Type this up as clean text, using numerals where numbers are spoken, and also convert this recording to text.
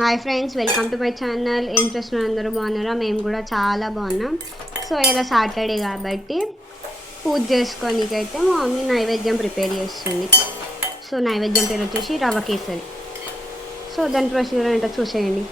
Hi friends, welcome to my channel. ఏం చేస్తున్నారు? అందరూ బాగున్నారా? మేము కూడా చాలా బాగున్నాం. సో ఇలా సాటర్డే కాబట్టి పూజ చేసుకోనికైతే మా మమ్మీ నైవేద్యం ప్రిపేర్ చేస్తుంది. సో నైవేద్యం పేరు వచ్చేసి రవ్వ కేసరి. సో దాని ప్రొసీజర్ ఏంటో చూసేయండి.